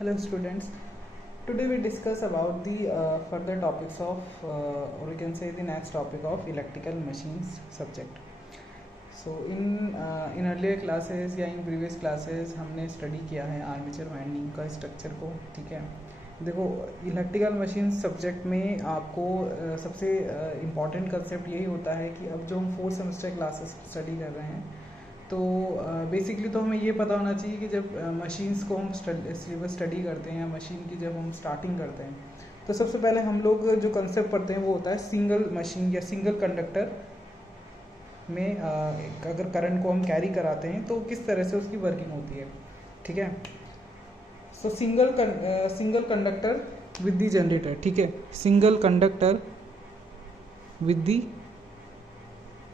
Hello students, today we discuss about the further topics of or we can say the next topic of electrical machines subject. So in earlier classes या in previous classes हमने study किया है armature winding का structure को. ठीक है, देखो electrical machine subject में आपको सबसे इम्पॉर्टेंट कंसेप्ट यही होता है कि अब जो हम 4 सेमेस्टर क्लासेस स्टडी कर रहे हैं तो बेसिकली तो हमें ये पता होना चाहिए कि जब मशीन्स को हम सिलेबस स्टडी करते हैं या मशीन की जब हम स्टार्टिंग करते हैं तो सबसे पहले हम लोग जो कंसेप्ट पढ़ते हैं वो होता है सिंगल मशीन या सिंगल कंडक्टर में अगर करंट को हम कैरी कराते हैं तो किस तरह से उसकी वर्किंग होती है. ठीक है, सो single conductor with the generator. ठीक है, single conductor with the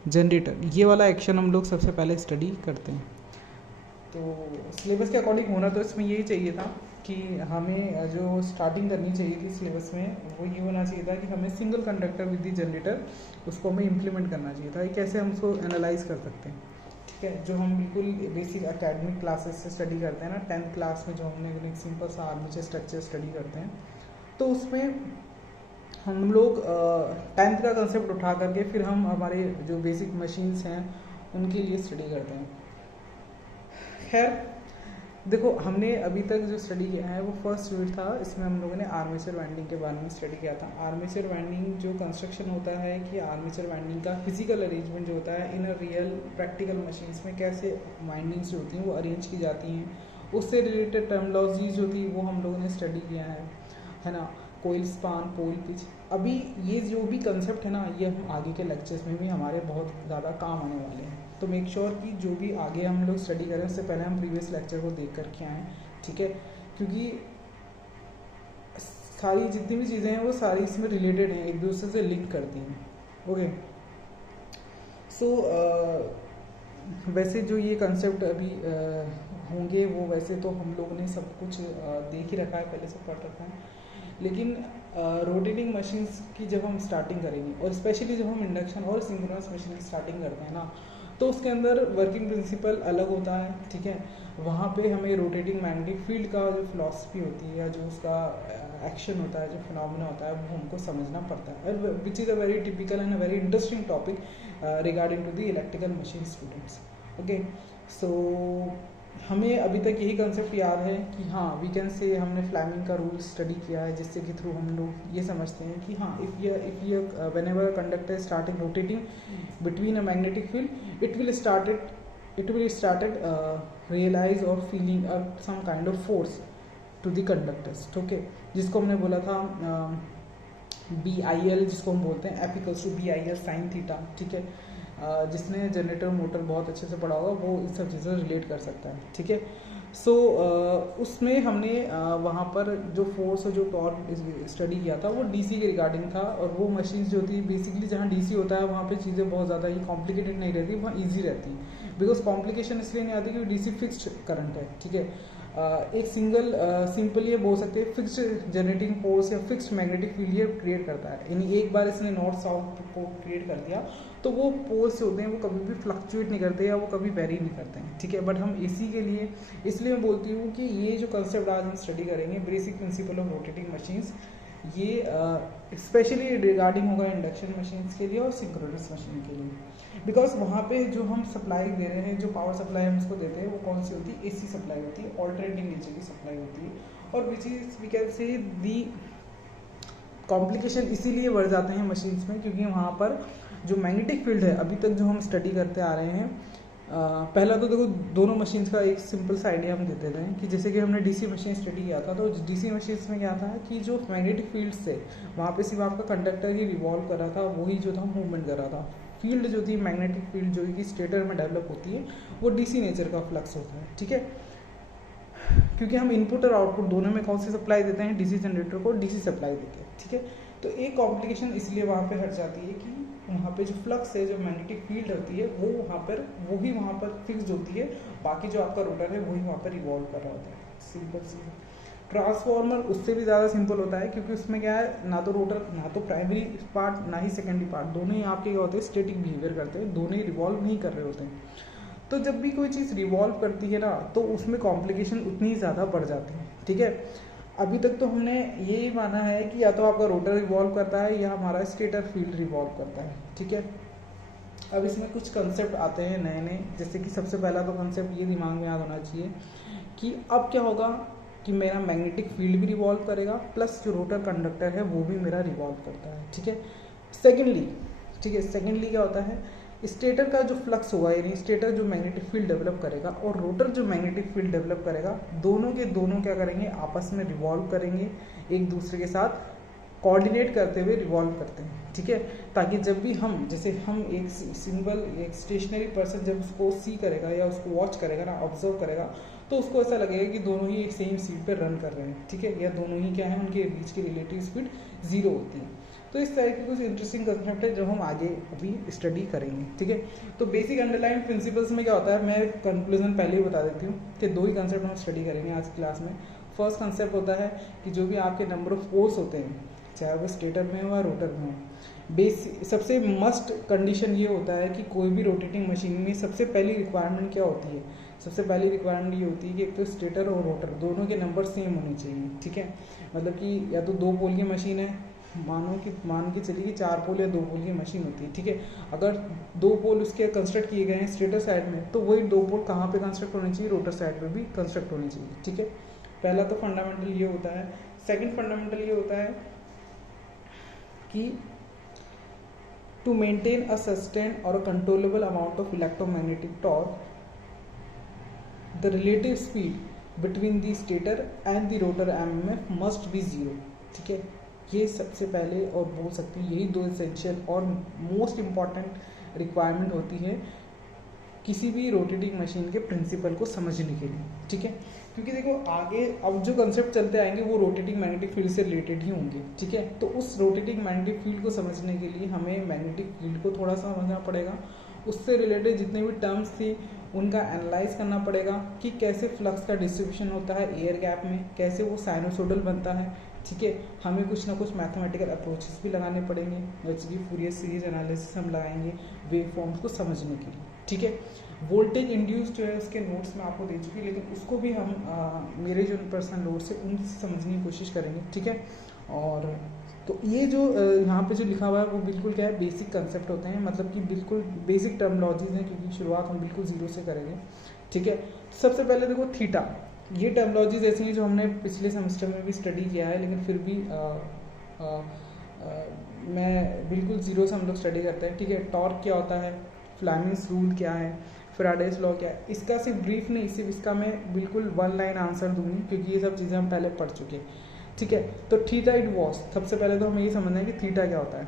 generator, ये वाला एक्शन हम लोग सबसे पहले स्टडी करते हैं. तो सिलेबस के अकॉर्डिंग होना तो इसमें यही चाहिए था कि हमें जो स्टार्टिंग करनी चाहिए थी सिलेबस में वो ये होना चाहिए था कि हमें single conductor with the generator उसको हमें इम्प्लीमेंट करना चाहिए था. कैसे हम उसको एनालाइज कर सकते हैं. ठीक है, जो हम बिल्कुल बेसिक एकेडमिक क्लासेस से स्टडी करते हैं ना 10th क्लास में, जो हमने एक सिंपल सा आर्मेचर स्ट्रक्चर स्टडी करते हैं तो उसमें हम लोग 10th का कंसेप्ट उठा करके फिर हम हमारे जो बेसिक मशीन्स हैं उनके लिए स्टडी करते हैं. खैर देखो, हमने अभी तक जो स्टडी किया है वो फर्स्ट यूनिट था, इसमें हम लोगों ने आर्मेचर वाइंडिंग के बारे में स्टडी किया था. आर्मेचर वाइंडिंग जो कंस्ट्रक्शन होता है कि आर्मेचर वाइंडिंग का फिजिकल अरेंजमेंट जो होता है इन अ रियल प्रैक्टिकल मशीन्स में कैसे वाइंडिंग्स जो होती हैं वो अरेंज की जाती हैं, उससे रिलेटेड टर्मिनोलॉजीज जो थी वो हम लोगों ने स्टडी किया है ना. कोयल स्पान, पोल पिच, अभी ये जो भी कंसेप्ट है ना ये हम आगे के लेक्चर्स में भी हमारे बहुत ज़्यादा काम आने वाले हैं. तो मेक श्योर कि जो भी आगे हम लोग स्टडी करें उससे पहले हम प्रीवियस लेक्चर को देख कर के आएँ. ठीक है, क्योंकि सारी जितनी भी चीज़ें हैं वो सारी इसमें रिलेटेड हैं, एक दूसरे से लिंक करती हैं. ओके, सो वैसे जो ये कंसेप्ट अभी होंगे वो वैसे तो हम लोगों ने सब कुछ देख ही रखा है, पहले से पढ़ रखा है, लेकिन रोटेटिंग मशीन्स की जब हम स्टार्टिंग करेंगे और स्पेशली जब हम इंडक्शन और सिंक्रोनस मशीन की स्टार्टिंग करते हैं ना तो उसके अंदर वर्किंग प्रिंसिपल अलग होता है. ठीक है, वहाँ पे हमें रोटेटिंग मैग्नेटिक फील्ड का जो फिलॉसफी होती है या जो उसका एक्शन होता है, जो फिनोमेना होता है वो हमको समझना पड़ता है, which is a very typical and a very interesting topic regarding to the electrical machine students. Okay, so हमें अभी तक यही कंसेप्ट याद है कि हाँ वी कैन से हमने फ्लेमिंग का रूल स्टडी किया है जिससे कि थ्रू हम लोग ये समझते हैं कि हाँ इफ़ ये whenever conductor starting rotating between a magnetic field it will started realize और feeling some kind of force to the conductors. Okay, जिसको हमने बोला था BIL, जिसको हम बोलते हैं equals to BIL sine theta. ठीक है, जिसने जनरेटर मोटर बहुत अच्छे से पढ़ा होगा वो इन सब चीज़ों से रिलेट कर सकता है. ठीक है, सो उसमें हमने वहाँ पर जो फोर्स और जो टॉर्क स्टडी किया था वो DC के रिगार्डिंग था. और वो मशीन्स जो थी बेसिकली जहाँ DC होता है वहाँ पे चीज़ें बहुत ज़्यादा ही कॉम्प्लिकेटेड नहीं रहती, वहाँ ईजी रहती है. बिकॉज कॉम्प्लिकेशन इसलिए नहीं आती क्योंकि DC फिक्स्ड करंट है. ठीक है, एक सिंपल ये बोल सकते हैं फिक्स्ड जनरेटिंग फोर्स या फिक्स्ड मैग्नेटिक फील्ड ये क्रिएट करता है. यानी एक बार इसने नॉर्थ साउथ को क्रिएट कर दिया तो वो पोल्स होते हैं वो कभी भी फ्लक्चुएट नहीं करते या वो कभी वेरी नहीं करते हैं. ठीक है, बट हम AC के लिए इसलिए मैं बोलती हूँ कि ये जो कंसेप्ट आज हम स्टडी करेंगे basic principle of rotating machines, ये स्पेशली रिगार्डिंग होगा इंडक्शन मशीन्स के लिए और सिंक्रोनस मशीन के लिए. बिकॉज वहाँ पे जो हम सप्लाई दे रहे हैं, जो पावर सप्लाई हम उसको देते हैं वो कौन सी होती है, AC सप्लाई होती है, ऑल्टरनेटिंग नेचर की सप्लाई होती है. और विच इज वी कैन से दी कॉम्प्लिकेशन इसीलिए बढ़ जाते हैं मशीन्स में क्योंकि वहाँ पर जो मैग्नेटिक फील्ड है अभी तक जो हम स्टडी करते आ रहे हैं, पहला तो देखो दोनों मशीन्स का एक सिंपल सा आइडिया हम देते हैं कि जैसे कि हमने DC मशीन स्टडी किया था तो DC मशीन्स में क्या था कि जो मैग्नेटिक फील्ड से वहाँ पे सिर्फ आपका कंडक्टर ही रिवॉल्व कर रहा था, वही जो था मूवमेंट कर रहा था. फील्ड जो थी मैग्नेटिक फील्ड जो कि स्टेटर में डेवलप होती है वो DC नेचर का फ्लक्स होता है. ठीक है, क्योंकि हम इनपुट और आउटपुट दोनों में कौन सी सप्लाई देते हैं, DC जनरेटर को DC सप्लाई देते हैं. ठीक है, तो एक कॉम्प्लिकेशन इसलिए वहाँ पे हट जाती है कि वहाँ पे जो फ्लक्स है, जो मैग्नेटिक फील्ड होती है वो वहाँ पर फिक्स्ड होती है, बाकी जो आपका रोटर है वही वहाँ पर रिवॉल्व कर रहा होता है. सिंपल सी. ट्रांसफॉर्मर उससे भी ज़्यादा सिंपल होता है क्योंकि उसमें क्या है, ना तो रोटर, ना तो प्राइमरी पार्ट, ना ही सेकेंडरी पार्ट, दोनों ही आपके क्या होते हैं स्टैटिक बिहेवियर करते हैं, दोनों ही रिवॉल्व नहीं कर रहे होते हैं. तो जब भी कोई चीज़ रिवॉल्व करती है ना तो उसमें कॉम्प्लिकेशन उतनी ज़्यादा बढ़ जाती है, ठीक है। अभी तक तो हमने यही माना है कि या तो आपका रोटर रिवॉल्व करता है या हमारा स्टेटर फील्ड रिवॉल्व करता है, ठीक है। अब इसमें कुछ कंसेप्ट आते हैं नए नए, जैसे कि सबसे पहला तो कंसेप्ट ये दिमाग में याद होना चाहिए कि अब क्या होगा कि मेरा मैग्नेटिक फील्ड भी रिवॉल्व करेगा प्लस जो रोटर कंडक्टर है वो भी मेरा रिवॉल्व करता है, ठीक है। सेकेंडली क्या होता है, स्टेटर का जो फ्लक्स होगा यानी स्टेटर जो मैग्नेटिक फील्ड डेवलप करेगा और रोटर जो मैग्नेटिक फील्ड डेवलप करेगा, दोनों के दोनों क्या करेंगे, आपस में रिवॉल्व करेंगे, एक दूसरे के साथ कोऑर्डिनेट करते हुए रिवॉल्व करते हैं, ठीक है। ताकि जब भी हम जैसे हम एक स्टेशनरी पर्सन जब उसको सी करेगा या उसको वॉच करेगा ना, ऑब्जर्व करेगा, तो उसको ऐसा लगेगा कि दोनों ही एक सेम स्पीड पर रन कर रहे हैं, ठीक है, या दोनों ही क्या है, उनके बीच की रिलेटिव स्पीड 0 होती है। तो इस तरह के कुछ इंटरेस्टिंग कंसेप्ट है जो हम आगे अभी स्टडी करेंगे, ठीक है। तो बेसिक अंडरलाइन प्रिंसिपल्स में क्या होता है, मैं कंक्लूजन पहले ही बता देती हूँ कि 2 ही कंसेप्ट हम स्टडी करेंगे आज की क्लास में। फर्स्ट कंसेप्ट होता है कि जो भी आपके नंबर ऑफ पोल्स होते हैं, चाहे वो स्टेटर में हो या रोटर में हो, सबसे मस्ट कंडीशन ये होता है कि कोई भी रोटेटिंग मशीन में सबसे पहली रिक्वायरमेंट क्या होती है, सबसे पहली रिक्वायरमेंट ये होती है कि एक तो स्टेटर और रोटर दोनों के नंबर सेम होने चाहिए, ठीक है। मतलब कि या तो 2 पोल की मशीन है, मान के चलिए कि 4 पोल या 2 पोल की मशीन होती है, ठीक है। अगर 2 पोल उसके कंस्ट्रक्ट किए गए हैं स्टेटर साइड में, तो वही 2 पोल कहाँ पे कंस्ट्रक्ट होने चाहिए, रोटर साइड पे भी कंस्ट्रक्ट होने चाहिए, ठीक है। पहला तो फंडामेंटल ये होता है। सेकंड फंडामेंटल ये होता है कि टू मेंटेन अ सस्टेन और a controllable amount of electromagnetic torque, the relative speed between the stator and the rotor MMF must be 0, ठीक है। ये सबसे पहले और बोल सकती हूँ यही 2 एसेंशियल और मोस्ट इम्पॉर्टेंट रिक्वायरमेंट होती है किसी भी रोटेटिंग मशीन के प्रिंसिपल को समझने के लिए, ठीक है। क्योंकि देखो आगे अब जो कंसेप्ट चलते आएंगे वो रोटेटिंग मैग्नेटिक फील्ड से रिलेटेड ही होंगे, ठीक है। तो उस रोटेटिंग मैग्नेटिक फील्ड को समझने के लिए हमें मैग्नेटिक फील्ड को थोड़ा सा समझना पड़ेगा, उससे रिलेटेड जितने भी टर्म्स थी उनका एनालाइज करना पड़ेगा कि कैसे फ्लक्स का डिस्ट्रीब्यूशन होता है एयर गैप में, कैसे वो साइनोसोडल बनता है, ठीक है। हमें कुछ ना कुछ मैथमेटिकल अप्रोचेस भी लगाने पड़ेंगे, जैसे कि फूरियर सीरीज एनालिसिस हम लगाएंगे वेव फॉर्म्स को समझने के लिए, ठीक है। वोल्टेज इंड्यूस जो है उसके नोट्स में आपको दे चुकी है, लेकिन उसको भी हम मेरे जो पर्सनल नोट्स है उनसे समझने की कोशिश करेंगे, ठीक है। और तो ये जो यहाँ पे जो लिखा हुआ है वो बिल्कुल क्या है, बेसिक कंसेप्ट होते हैं, मतलब कि बिल्कुल बेसिक टर्मोलॉजीज हैं, क्योंकि शुरुआत हम बिल्कुल 0 से करेंगे, ठीक है। सबसे पहले देखो थीटा, ये टर्मोलॉजीज ऐसी हैं जो हमने पिछले सेमेस्टर में भी स्टडी किया है, लेकिन फिर भी मैं बिल्कुल 0 से हम लोग स्टडी करते हैं, ठीक है। टॉर्क क्या होता है, फ्लेमिंग्स रूल क्या है, फैराडेज लॉ क्या है, इसका सिर्फ ब्रीफ नहीं, सिर्फ इसका मैं बिल्कुल 1 लाइन आंसर दूंगी, क्योंकि ये सब चीज़ें हम पहले पढ़ चुके हैं, ठीक है। तो थीटा इट वॉज, सबसे पहले तो हमें ये समझना है कि थीटा क्या होता है।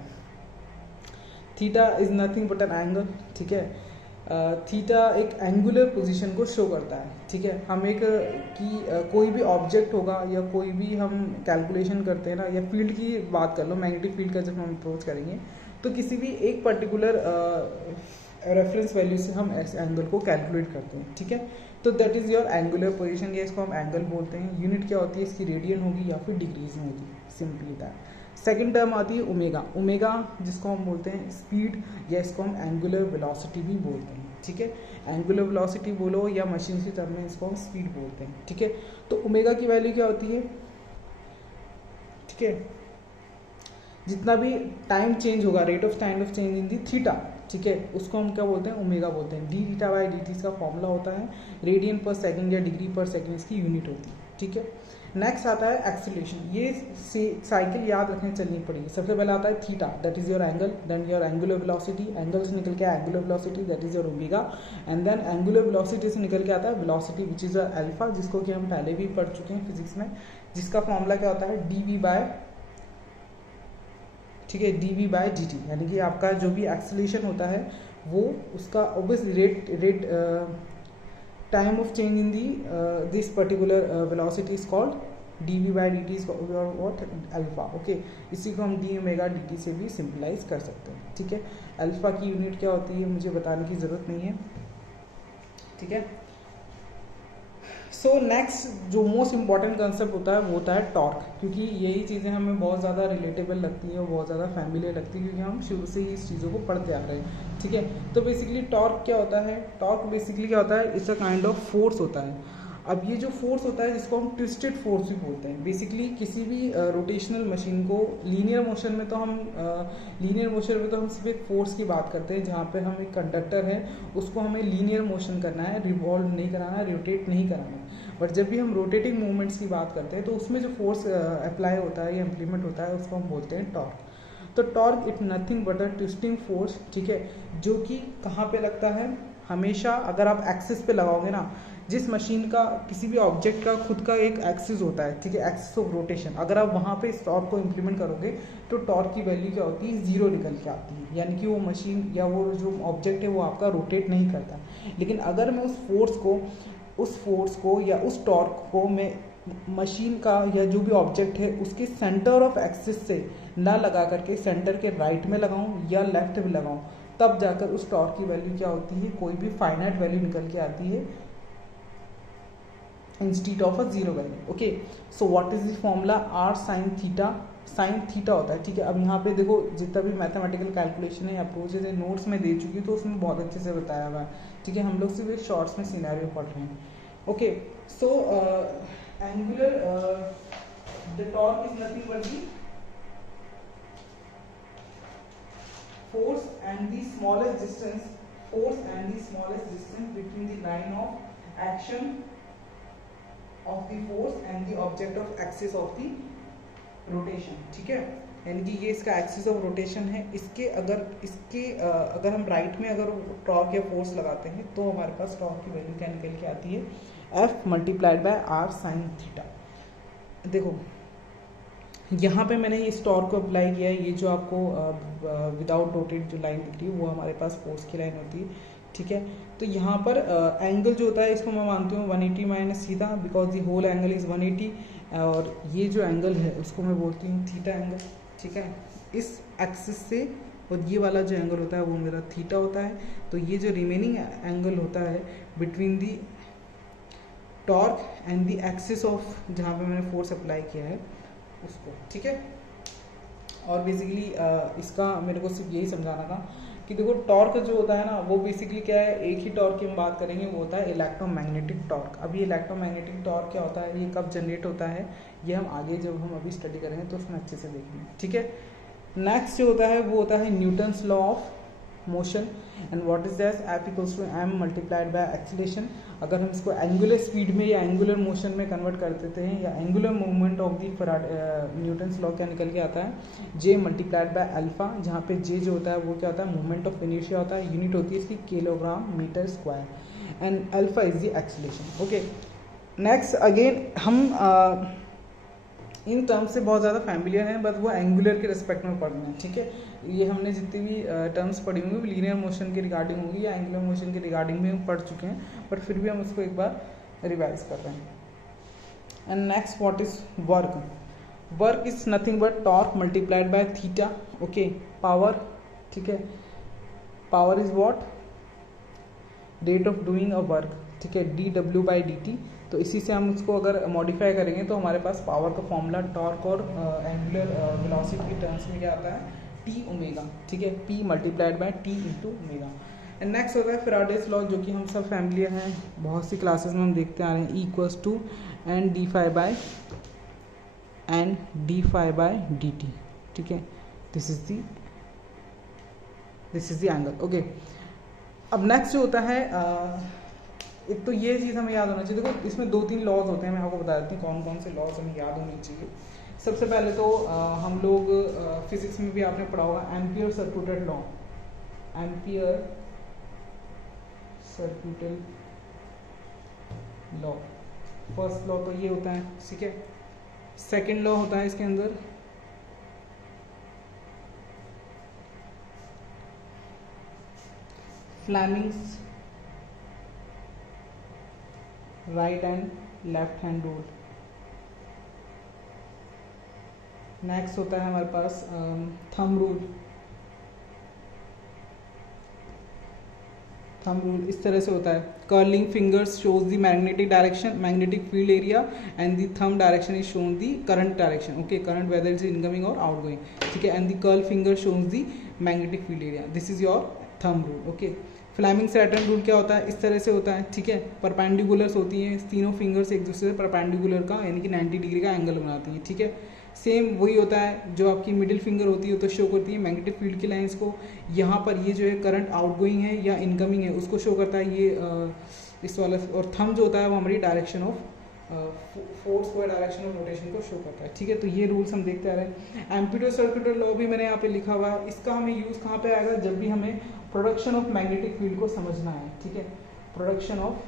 Theta is nothing but an angle, ठीक है। थीटा एक एंगुलर पोजीशन को शो करता है, ठीक है। हम एक कोई भी ऑब्जेक्ट होगा या कोई भी हम कैलकुलेशन करते हैं ना, या फील्ड की बात कर लो, मैग्नेटिक फील्ड का जब हम अप्रोच करेंगे तो किसी भी एक पर्टिकुलर रेफरेंस वैल्यू से हम इस एंगल को कैलकुलेट करते हैं, ठीक है। तो that is your angular position, या इसको हम एंगल बोलते हैं। यूनिट क्या होती है इसकी, रेडियन होगी या फिर डिग्रीज में होगी, सिंपली दैट। सेकेंड टर्म आती है ओमेगा, ओमेगा जिसको हम बोलते हैं स्पीड, या इसको हम एंगुलर वेलोसिटी भी बोलते हैं, ठीक है। एंगुलर वेलोसिटी बोलो या मशीन की टर्म में इसको हम स्पीड बोलते हैं, ठीक है। तो ओमेगा की वैल्यू क्या होती है, ठीक है, जितना भी टाइम चेंज होगा, rate of time of change in the theta, ठीक है, उसको हम क्या बोलते हैं, ओमेगा बोलते हैं। D theta by D T इसका फॉर्मूला होता है, रेडियन पर सेकंड या डिग्री पर सेकंड इसकी यूनिट होती है, ठीक है। नेक्स्ट आता है एक्सीलरेशन, ये साइकिल याद रखने चलनी पड़ेगी। सबसे पहले आता है theta, that is your angle, then your angular velocity, angle से निकल के angular velocity, that is your omega, and then angular velocity से निकल के आता है velocity which is your alpha, जिसको कि हम पहले भी पढ़ चुके हैं फिजिक्स में, जिसका फॉर्मूला क्या होता है, डी वी बाय, ठीक है, D V by D T, यानी कि आपका जो भी एक्सीलरेशन होता है वो उसका obviously rate time of change in the this particular velocity is called D V by D T what, alpha, okay. इसी को हम डी ओमेगा डी टी से भी सिंपलाइज कर सकते हैं, ठीक है। अल्फा की यूनिट क्या होती है मुझे बताने की ज़रूरत नहीं है, ठीक है। सो नेक्स्ट जो मोस्ट इंपॉर्टेंट कंसेप्ट होता है वो होता है टॉर्क, क्योंकि यही चीज़ें हमें बहुत ज़्यादा रिलेटेबल लगती हैं और बहुत ज़्यादा फैमिलियर लगती है, क्योंकि हम शुरू से ही इस चीज़ों को पढ़ते आ रहे हैं, ठीक है। तो बेसिकली टॉर्क क्या होता है? टॉर्क बेसिकली क्या होता है? It's a kind of force होता है। अब ये जो फोर्स होता है जिसको हम ट्विस्टेड फोर्स भी बोलते हैं, बेसिकली किसी भी रोटेशनल मशीन को लीनियर मोशन में तो हम सिर्फ एक फोर्स की बात करते हैं, जहाँ पे हम एक कंडक्टर है उसको हमें लीनियर मोशन करना है, रिवॉल्व नहीं कराना है, रोटेट नहीं कराना है। बट जब भी हम रोटेटिंग मूवमेंट्स की बात करते हैं तो उसमें जो फोर्स अप्लाई होता है या इम्प्लीमेंट होता है उसको हम बोलते हैं टॉर्क। तो torque it nothing but a twisting force, ठीक है, जो कि कहाँ पे लगता है? हमेशा अगर आप एक्सिस पे लगाओगे ना, जिस मशीन का किसी भी ऑब्जेक्ट का खुद का एक एक्सिस होता है, ठीक है, एक्सिस ऑफ रोटेशन, अगर आप वहाँ पे इस टॉर्क को इम्प्लीमेंट करोगे तो टॉर्क की वैल्यू क्या होती है? जीरो निकल के आती है, यानी कि वो मशीन या वो जो ऑब्जेक्ट है वो आपका रोटेट नहीं करता। लेकिन अगर मैं उस फोर्स को या उस टॉर्क को मैं मशीन का या जो भी ऑब्जेक्ट है उसके सेंटर ऑफ एक्सिस से ना लगा करके सेंटर के राइट में लगाऊं या लेफ्ट में लगाऊं, तब जाकर उस टॉर्क की वैल्यू क्या होती है? कोई भी फाइनाइट वैल्यू निकल के आती है instead of a zero value. Okay, so what is the formula? R sine theta, sine theta होता है, ठीक है। अब यहाँ पे देखो जितना भी मैथमेटिकल कैलकुलेशन है, अप्रोचेज है, नोट्स में दे चुकी, तो उसमें बहुत अच्छे से बताया हुआ है, ठीक है। हम लोग सिर्फ शॉर्ट्स में सिनेरियो पढ़ रहे हैं। Okay, so angular the torque is nothing but the force and the smallest distance between the line of action of the force and the object of axis of the rotation, ठीक है। यानी कि ये इसका axis of rotation है। अगर हम right में अगर टॉर्क या फोर्स लगाते हैं तो हमारे पास टॉर्क की वैल्यू क्या निकल के आती है? F multiplied by R sine theta. देखो यहाँ पे मैंने इस टॉर्क को अप्लाई किया है, ये जो आपको विदाउट रोटेट जो लाइन दिख रही है वो हमारे पास फोर्स की लाइन होती है, ठीक है। तो यहाँ पर एंगल जो होता है इसको मैं मानती हूँ 180 minus theta, because the whole angle is 180, और ये जो एंगल है उसको मैं बोलती हूँ थीटा एंगल, ठीक है। इस एक्सिस से और ये वाला जो एंगल होता है वो मेरा थीटा होता है। तो ये जो रिमेनिंग एंगल होता है between the torque and the axis of जहाँ पे मैंने फोर्स अप्लाई किया है उसको, ठीक है। और बेसिकली इसका मेरे को सिर्फ यही समझाना था कि देखो टॉर्क जो होता है ना वो बेसिकली क्या है, एक ही टॉर्क की हम बात करेंगे, वो होता है इलेक्ट्रोमैग्नेटिक टॉर्क। अभी इलेक्ट्रोमैग्नेटिक टॉर्क क्या होता है, ये कब जनरेट होता है, ये हम आगे जब हम अभी स्टडी करेंगे तो उसमें अच्छे से देखेंगे, ठीक है। नेक्स्ट जो होता है वो होता है Newton's law of motion, and what is that? F equals to m multiplied by acceleration. अगर हम इसको एंगुलर स्पीड में या एंगुलर मोशन में कन्वर्ट कर देते हैं या angular movement of the Newton's law क्या निकल के आता है? J मल्टीप्लाइड बाय अल्फा, जहाँ पे J जो होता है वो क्या होता है? मूवमेंट ऑफ इनर्शिया होता है, यूनिट होती है इसकी kilogram metre square, and alpha is the acceleration. Okay, next again हम इन टर्म्स से बहुत ज़्यादा फैमिलियर हैं, बस वो एंगुलर के रिस्पेक्ट में पढ़ना है, ठीक है। ये हमने जितनी भी टर्म्स पढ़ी होंगी वो लीनियर मोशन के रिगार्डिंग होंगी या एंगुलर मोशन के रिगार्डिंग में हम पढ़ चुके हैं, बट फिर भी हम उसको एक बार रिवाइज कर रहे हैं। And next what is work? Work is nothing but torque multiplied by theta. Okay, power, ठीक है, power is what? Rate of doing a work, ठीक है, dw बाई dt। तो इसी से हम उसको अगर मॉडिफाई करेंगे तो हमारे पास पावर का फॉर्मूला टॉर्क और एंगुलर वेलोसिटी के टर्म्स में क्या आता है? टी ओमेगा, ठीक है, p multiplied by T into omega. And next होता है फेराडेस लॉ, जो कि हम सब फैमिलियर हैं, बहुत सी क्लासेस में हम देखते आ रहे हैं, equals to N d phi by D t, ठीक है। This is the angle. Okay, अब नेक्स्ट जो होता है एक तो ये चीज़ हमें याद होना चाहिए। देखो इसमें 2-3 लॉज होते हैं, मैं आपको बता देती हूँ कौन कौन से लॉज हमें याद होने चाहिए। सबसे पहले तो हम लोग फिजिक्स में भी आपने पढ़ा होगा ampere सर्क्यूटल law, ampere सर्क्यूटल law. First law तो ये होता है, ठीक है। सेकेंड लॉ होता है इसके अंदर Fleming's right and left hand rule. Next होता है हमारे पास थंब रूल, थंब रूल इस तरह से होता है, curling fingers shows the magnetic direction, magnetic field area and the thumb direction is shown the current direction, okay, current whether is incoming और आउटगोइंग, ठीक है, and the curl finger shows the magnetic field area, this is your thumb rule, okay. Fleming saturn rule क्या होता है, इस तरह से होता है, ठीक है, परपेंडिकुलर्स होती हैं, तीनों फिंगर्स एक दूसरे से परपेंडिकुलर का यानी कि 90 डिग्री का एंगल बनाती हैं, ठीक है। सेम वही होता है, जो आपकी मिडिल फिंगर होती है तो शो करती है मैग्नेटिक फील्ड की लाइंस को, यहाँ पर ये जो है करंट आउटगोइंग है या इनकमिंग है उसको शो करता है ये इस वाला, और थंब जो होता है वो हमारी डायरेक्शन ऑफ फोर्स को, डायरेक्शन ऑफ रोटेशन को शो करता है, ठीक है। तो ये रूल्स हम देखते आ रहे हैं। एम्पलीट्यूड सर्कुलर लॉ भी मैंने यहाँ पे लिखा हुआ है, इसका हमें यूज़ कहाँ पे आएगा, जब भी हमें प्रोडक्शन ऑफ मैग्नेटिक फील्ड को समझना है, ठीक है, प्रोडक्शन ऑफ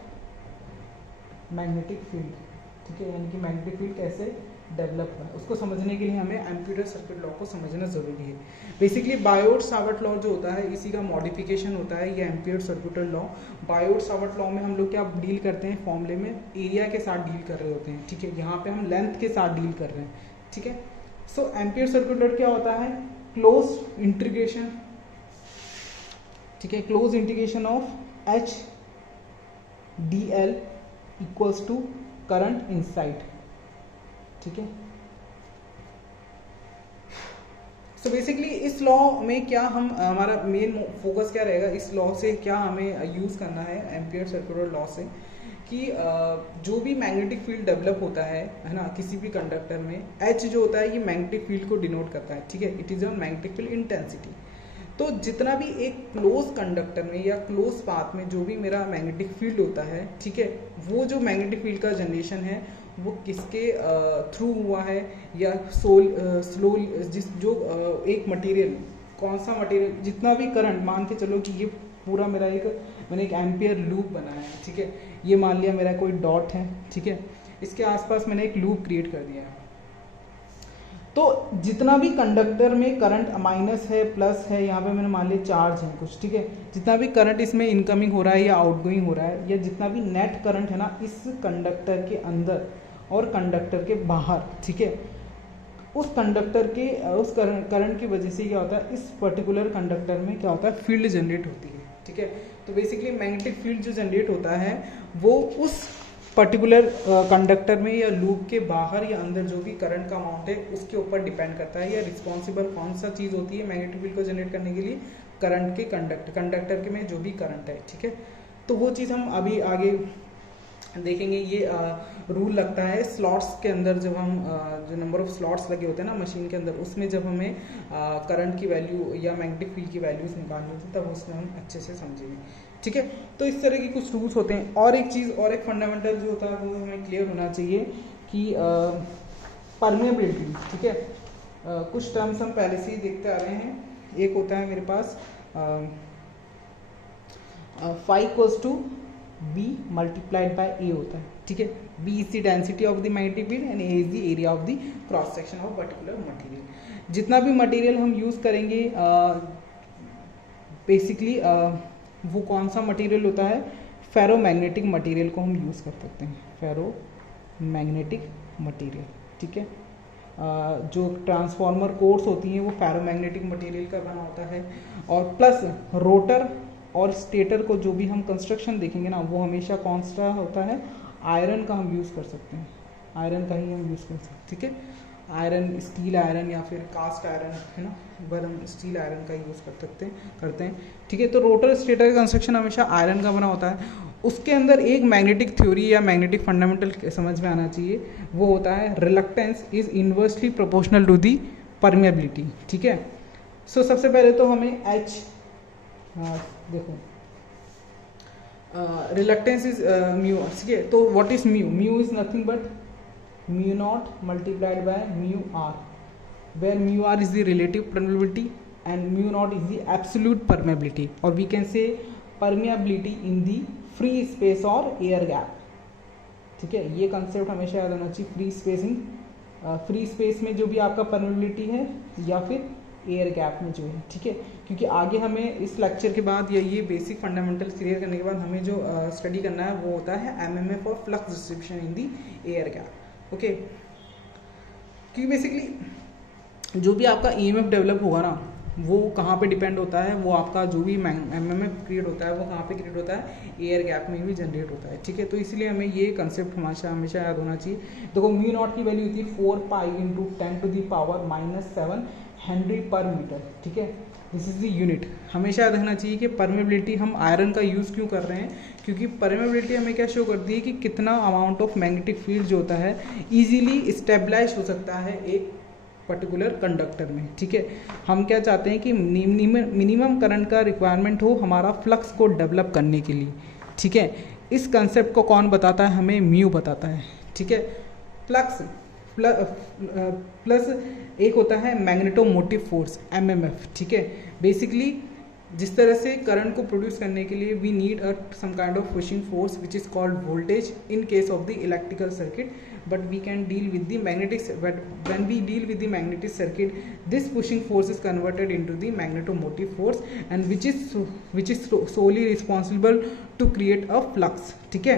मैग्नेटिक फील्ड, ठीक है, यानी कि मैग्नेटिक फील्ड कैसे डेवलप हुआ है उसको समझने के लिए हमें एम्पलीट्यूड सर्कुलर लॉ को समझना जरूरी है। बेसिकली बायोट सावर्ट लॉ जो होता है इसी का मॉडिफिकेशन होता है ये amplitude circular law. Biot Savart law में हम लोग क्या डील करते हैं, फॉर्मूले में एरिया के साथ डील कर रहे होते हैं, ठीक है, यहाँ पे हम लेंथ के साथ डील कर रहे हैं, ठीक है। सो एम्पलीट्यूड सर्कुलर क्या होता है, क्लोज इंटीग्रेशन, ठीक है, close integration of H d l equals to current inside, ठीक है। सो बेसिकली इस लॉ में क्या हम हमारा मेन फोकस क्या रहेगा, इस लॉ से क्या हमें यूज़ करना है एम्पलीट्यूड सर्कुलर लॉ से, कि जो भी मैग्नेटिक फील्ड डेवलप होता है ना किसी भी कंडक्टर में, एच जो होता है ये मैग्नेटिक फील्ड को डिनोट करता है, ठीक है, it is a magnetic field intensity. तो जितना भी एक क्लोज कंडक्टर में या क्लोज पाथ में जो भी मेरा मैग्नेटिक फील्ड होता है, ठीक है, वो जो मैग्नेटिक फील्ड का जनरेशन है वो किसके थ्रू हुआ है, या स्लो जिस जो एक मटेरियल, कौन सा मटेरियल, जितना भी करंट, मान के चलो कि ये पूरा मेरा मैंने एक एम्पियर लूप बनाया है, ठीक है, ये मान लिया मेरा कोई डॉट है, ठीक है, इसके आसपास मैंने एक लूप क्रिएट कर दिया है। तो जितना भी कंडक्टर में करंट माइनस है प्लस है, यहाँ पे मैंने मान लिया चार्ज है कुछ, ठीक है, जितना भी करंट इसमें इनकमिंग हो रहा है या आउटगोइंग हो रहा है, या जितना भी नेट करंट है ना इस कंडक्टर के अंदर और कंडक्टर के बाहर, ठीक है, उस कंडक्टर के उस करंट की वजह से क्या होता है, इस पर्टिकुलर कंडक्टर में क्या होता है, फील्ड जनरेट होती है, ठीक है। तो बेसिकली मैग्नेटिक फील्ड जो जनरेट होता है वो उस पर्टिकुलर कंडक्टर में या लूप के बाहर या अंदर जो भी करंट का अमाउंट है उसके ऊपर डिपेंड करता है, या रिस्पॉन्सिबल कौन सा चीज़ होती है मैग्नेटिक फील्ड को जनरेट करने के लिए, करंट के कंडक्टर के में जो भी करंट है, ठीक है। तो वो चीज़ हम अभी आगे देखेंगे। ये रूल लगता है स्लॉट्स के अंदर, जब हम जो नंबर ऑफ स्लॉट्स लगे होते हैं ना मशीन के अंदर, उसमें जब हमें करंट की वैल्यू या मैग्नेटिक फील्ड की वैल्यूज निकालनी होती है तब उसमें हम अच्छे से समझेंगे, ठीक है। तो इस तरह की कुछ रूल्स होते हैं। और एक चीज़ और एक फंडामेंटल जो होता है वो हमें क्लियर होना चाहिए कि परमेबिलिटी, ठीक है, कुछ टर्म्स हम पहले से ही देखते आ रहे हैं। एक होता है मेरे पास phi equals to B multiplied by A होता है, ठीक है, B is the density of the magnetic field and A is the area of the cross section of particular material. जितना भी मटेरियल हम यूज़ करेंगे बेसिकली वो कौन सा मटेरियल होता है, फेरोमैग्नेटिक मटेरियल को हम यूज़ कर सकते हैं, फेरोमैग्नेटिक मटेरियल, ठीक है। जो ट्रांसफार्मर कोर्स होती हैं वो फेरोमैग्नेटिक मटेरियल का बना होता है, और प्लस रोटर और स्टेटर को जो भी हम कंस्ट्रक्शन देखेंगे ना वो हमेशा कौन सा होता है, आयरन का हम यूज़ कर सकते हैं, आयरन का ही हम यूज़ कर सकते हैं, ठीक है, आयरन, स्टील आयरन या फिर कास्ट आयरन, है ना, पर हम स्टील आयरन का यूज़ करते हैं, ठीक है। तो रोटर स्टेटर का कंस्ट्रक्शन हमेशा आयरन का बना होता है। उसके अंदर एक मैग्नेटिक थ्योरी या मैग्नेटिक फंडामेंटल समझ में आना चाहिए, वो होता है reluctance is inversely proportional to the permeability, ठीक है। सो सबसे पहले तो हमें एच देखो, रिलक्टेंस इज म्यू, ठीक है। तो what is mu, mu is nothing but mu naught multiplied by mu r, where mu r is the relative permeability and mu naught is the absolute permeability, और we can say permeability in the free space और air gap, ठीक है। ये concept हमेशा याद आना चाहिए, free spacing, free space में जो भी आपका परमेबिलिटी है या फिर एयर गैप में जो है, ठीक है। क्योंकि आगे हमें इस लेक्चर के बाद या ये बेसिक फंडामेंटल क्लियर करने के बाद हमें जो स्टडी करना है वो होता है एमएमएफ और flux distribution in the air gap, okay. क्योंकि बेसिकली जो भी आपका ईएमएफ डेवलप होगा ना वो कहाँ पे डिपेंड होता है, वो आपका जो भी एमएमएफ क्रिएट होता है वो कहाँ पे क्रिएट होता है, एयर गैप में भी जनरेट होता है, ठीक है। तो इसलिए हमें ये कंसेप्ट हमेशा याद होना चाहिए। देखो म्यू नॉट की वैल्यू होती है 4 पाई इंटू 10⁻⁻⁷ हेनरी पर मीटर, ठीक है। This is the unit. हमेशा याद रखना चाहिए कि परमेबिलिटी हम आयरन का यूज़ क्यों कर रहे हैं, क्योंकि परमेबिलिटी हमें क्या शो करती है कि कितना अमाउंट ऑफ मैग्नेटिक फील्ड जो होता है ईजिली स्टेबलाइज हो सकता है एक पर्टिकुलर कंडक्टर में, ठीक है। हम क्या चाहते हैं कि मिनिमम करंट का रिक्वायरमेंट हो हमारा फ्लक्स को डेवलप करने के लिए, ठीक है। इस कंसेप्ट को कौन बताता है, हमें म्यू बताता है, ठीक है। फ्लक्स प्लस एक होता है मैग्नेटोमोटिव फोर्स एमएमएफ, ठीक है। बेसिकली जिस तरह से करंट को प्रोड्यूस करने के लिए we need some kind of pushing force which is called voltage in case of the electrical circuit, but we can deal with the magnetic, but when we deal with the magnetic circuit, this pushing force is converted into the magnetomotive force and which is solely responsible to create a flux, ठीक है।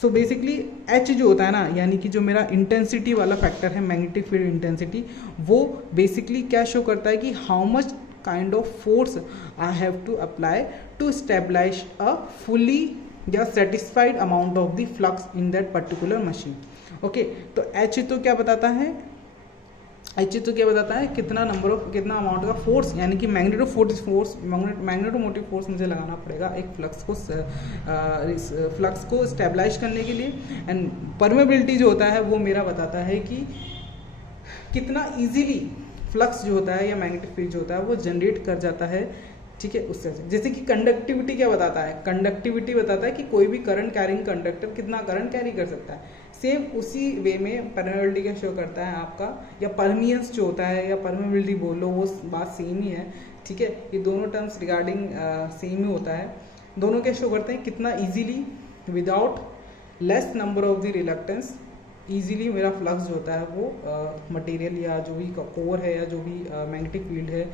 So basically H जो होता है ना, यानी कि जो मेरा इंटेंसिटी वाला फैक्टर है मैग्नेटिक फील्ड इंटेंसिटी, वो बेसिकली क्या शो करता है कि how much kind of force I have to apply to stabilize a fully या satisfied amount of the flux in that particular machine, okay. तो H तो क्या बताता है, H तो क्या बताता है, कितना कितना अमाउंट का फोर्स, यानी कि मैग्नेटोमोटिव फोर्स मुझे लगाना पड़ेगा एक फ्लक्स को स्टेबलाइज करने के लिए। एंड परमेबिलिटी जो होता है वो मेरा बताता है कि कितना इजीली फ्लक्स जो होता है या मैग्नेटिक फील्ड जो होता है वो जनरेट कर जाता है, ठीक है। उससे जैसे कि कंडक्टिविटी क्या बताता है, कंडक्टिविटी बताता है कि कोई भी करंट कैरिंग कंडक्टर कितना करंट कैरी कर सकता है। सेम उसी वे में परमेबिलिटी का शो करता है आपका, या परमियंस जो होता है या परमेबिलिटी बोलो, वो बात सेम ही है, ठीक है। ये दोनों टर्म्स रिगार्डिंग सेम ही होता है। दोनों क्या शो करते हैं, कितना easily without less number of the reluctance easily मेरा फ्लक्स जो होता है वो मटेरियल या जो भी कोर है या जो भी मैग्नेटिक फील्ड है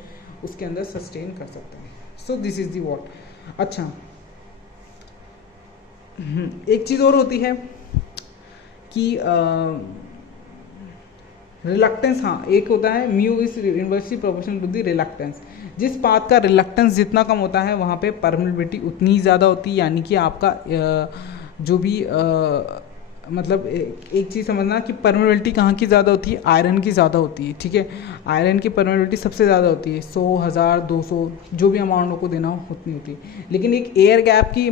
उसके अंदर सस्टेन कर सकता है। सो दिस इज दी वॉट। अच्छा, एक चीज़ और होती है कि रिलक्टेंस, हाँ एक होता है mu is inversely proportional to the reluctance. जिस पाथ का रिलक्टेंस जितना कम होता है वहाँ पे परमेबिलिटी उतनी ही ज़्यादा होती है, यानी कि आपका जो भी मतलब एक चीज़ समझना कि परमेबिलिटी कहाँ की ज़्यादा होती है, आयरन की ज़्यादा होती है, ठीक है। आयरन की परमेबिलिटी सबसे ज़्यादा होती है, 100, 1000, 200 जो भी अमाउंट को देना हो उतनी होती है। लेकिन एक एयर गैप की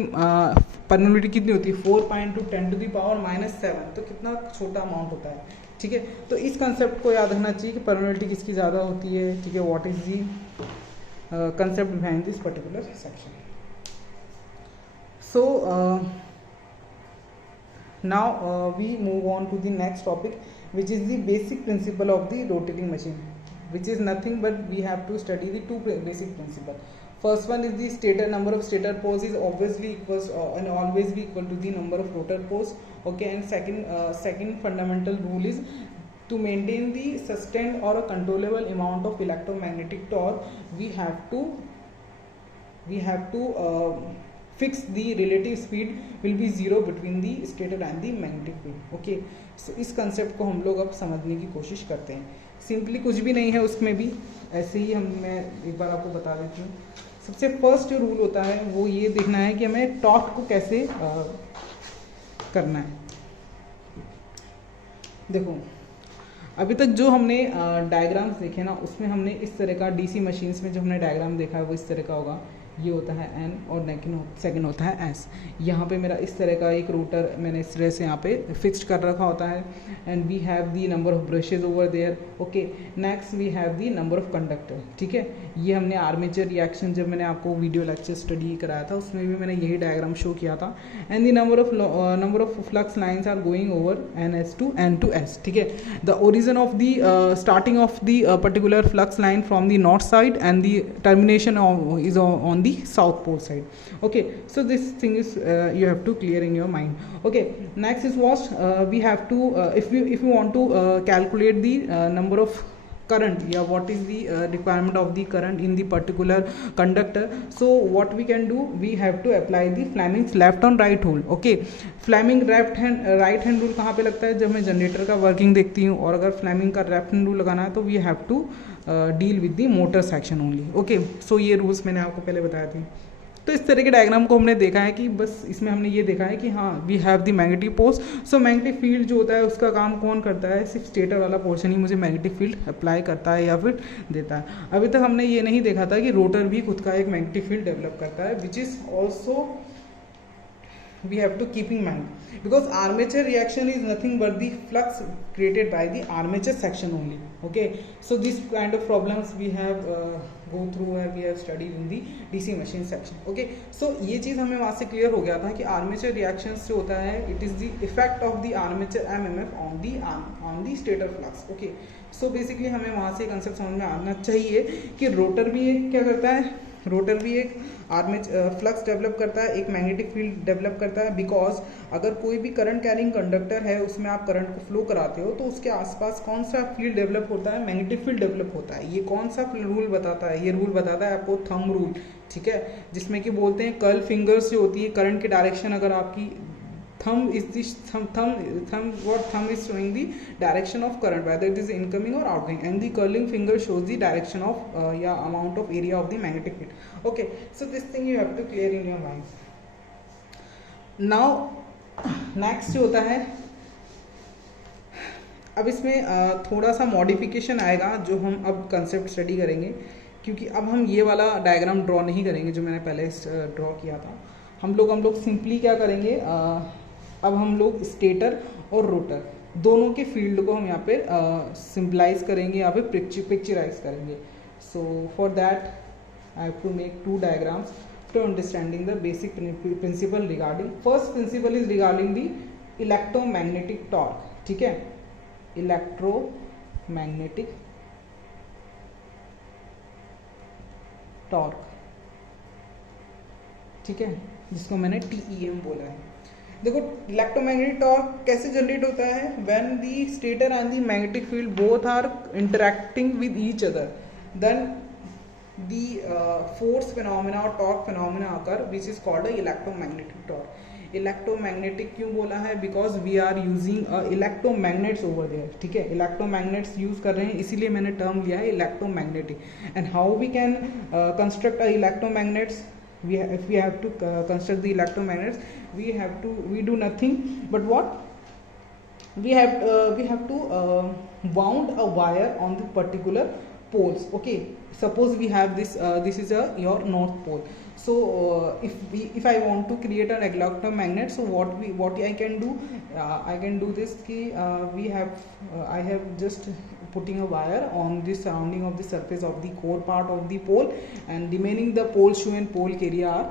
परमेबिलिटी कितनी होती है, 4.2 10⁻⁷, तो कितना छोटा अमाउंट होता है, ठीक है। तो इस कंसेप्ट को याद रखना चाहिए कि परमेबिलिटी किसकी ज़्यादा होती है, ठीक है। What is the concept behind this particular section. So now we move on to the next topic, which is the basic principle of the rotating machine, which is nothing but we have to study the two basic principle. First one is the stator, number of stator poles is obviously equals and always be equal to the number of rotor poles, okay. And second fundamental rule is to maintain the sustained or a controllable amount of electromagnetic torque, we have to fix the relative speed will be zero between the stator and the magnetic field, okay. So इस concept को हम लोग अब समझने की कोशिश करते हैं। सिंपली कुछ भी नहीं है उसमें भी, ऐसे ही मैं एक बार आपको बता देती हूँ। सबसे फर्स्ट जो रूल होता है वो ये देखना है कि हमें टॉर्क को कैसे करना है। देखो अभी तक जो हमने डायग्राम्स देखे ना, उसमें हमने इस तरह का डीसी मशीन्स में जो हमने डायग्राम देखा है वो इस तरह का होगा। ये होता है एन और सेकंड होता है एस। यहाँ पे मेरा इस तरह का एक रोटर मैंने इस तरह से यहाँ पे फिक्स्ड कर रखा होता है। And we have the number of brushes over there, okay. Next we have the number of conductor, ठीक है। ये हमने आर्मेचर रिएक्शन जब मैंने आपको वीडियो लेक्चर स्टडी कराया था उसमें भी मैंने यही डायग्राम शो किया था। And the number of flux lines are going over NS to N2S, ठीक है। The origin of the starting of the particular flux line from the north side and the termination is on the south pole side, okay. So this thing is you have to clear in your mind, okay. Next is what we have to if you want to calculate the number of current, yeah, what is the requirement of the current in the particular conductor. So what we can do, we have to apply the Fleming's left on right rule. Okay, Fleming right hand rule कहाँ पे लगता है, जब मैं generator का working देखती हूँ, और अगर फ्लेमिंग का लेफ्ट हैंड रूल लगाना है तो we have to deal with the motor section only. Okay, so ये रूल्स मैंने आपको पहले बताया थे. तो इस तरह के डायग्राम को हमने देखा है कि बस इसमें हमने ये देखा है कि हाँ we have the magnetic poles. So magnetic field जो होता है उसका काम कौन करता है, सिर्फ स्टेटर वाला पोर्शन ही मुझे मैग्नेटिक फील्ड अप्लाई करता है या फिर देता है. अभी तक हमने ये नहीं देखा था कि रोटर भी खुद का एक मैग्नेटिक फील्ड डेवलप करता है, which is also we have to keep in mind, because armature reaction is nothing but the flux created by the armature section only. Okay, so this kind of problems we have go through and we have studied in the DC machine section. Okay, so ये चीज़ हमें वहाँ से clear हो गया था कि armature reactions जो होता है it is the effect of the armature MMF on the stator flux. Okay, so basically हमें वहाँ से कंसेप्ट समझ में आना चाहिए कि रोटर भी एक क्या करता है, रोटर भी एक आर्मेचर फ्लक्स डेवलप करता है, एक मैग्नेटिक फील्ड डेवलप करता है. बिकॉज अगर कोई भी करंट कैरिंग कंडक्टर है उसमें आप करंट को फ्लो कराते हो तो उसके आसपास कौन सा फील्ड डेवलप होता है, मैग्नेटिक फील्ड डेवलप होता है. ये कौन सा रूल बताता है, ये रूल बताता है आपको थंब रूल. ठीक है, जिसमें कि बोलते हैं कर्ल फिंगर्स जो होती है करंट की डायरेक्शन, अगर आपकी thumb is the thumb is showing the direction of current, whether it is incoming or outgoing, and the curling finger shows the direction of amount of area of the magnetic field. Okay, so this thing you have to clear in your mind. Now next जो होता है, अब इसमें थोड़ा सा modification आएगा जो हम अब कंसेप्ट स्टडी करेंगे, क्योंकि अब हम ये वाला डायग्राम ड्रॉ नहीं करेंगे जो मैंने पहले ड्रॉ किया था. हम लोग सिंपली क्या करेंगे, अब हम लोग स्टेटर और रोटर दोनों के फील्ड को हम यहाँ पे सिंपलाइज करेंगे, यहाँ पे पिक्चराइज करेंगे. So for that I have to make two diagrams to understanding the basic principle regarding. First principle is regarding the electromagnetic torque. ठीक है, इलेक्ट्रोमैग्नेटिक टॉर्क. ठीक है, जिसको मैंने TEM बोला है. देखो इलेक्ट्रोमैग्नेटिक टॉर्क कैसे जनरेट होता है, when the stator and the magnetic field both are interacting with each other, then the force phenomena और torque phenomena occur, which is called electromagnetic torque. Electromagnetic क्यों बोला है, because we are using electromagnets over there. ठीक है, electromagnets use कर रहे हैं, इसीलिए मैंने टर्म लिया है electromagnetic. And how we can construct electromagnets, if we have to construct the electromagnets, we do nothing but what we have to wound a wire on the particular poles. Okay, suppose we have this is your north pole. So if I want to create an electromagnet, so what I can do, I can do this ki I have just putting a wire on the surrounding of the surface of the core part of the pole, and remaining the pole shoe and pole area are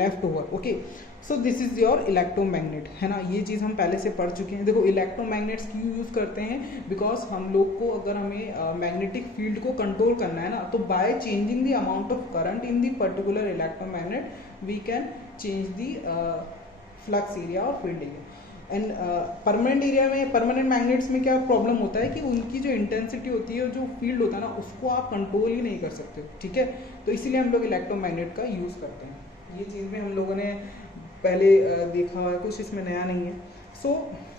left over. Okay, so this is your electromagnet, है ना. ये चीज़ हम पहले से पढ़ चुके हैं. देखो इलेक्ट्रोमैग्नेट्स क्यों यूज़ करते हैं, बिकॉज हम लोग को अगर हमें मैग्नेटिक फील्ड को कंट्रोल करना है ना, तो by changing the amount of current in the particular electromagnet we can change the flux area और field area. And permanent area में, परमानेंट मैग्नेट्स में क्या प्रॉब्लम होता है कि उनकी जो इंटेंसिटी होती है, जो फील्ड होता है ना, उसको आप कंट्रोल ही नहीं कर सकते. ठीक है, तो इसीलिए हम लोग इलेक्ट्रोमैग्नेट का यूज़ करते हैं. ये चीज़ में हम लोगों ने पहले देखा है, कुछ इसमें नया नहीं है. सो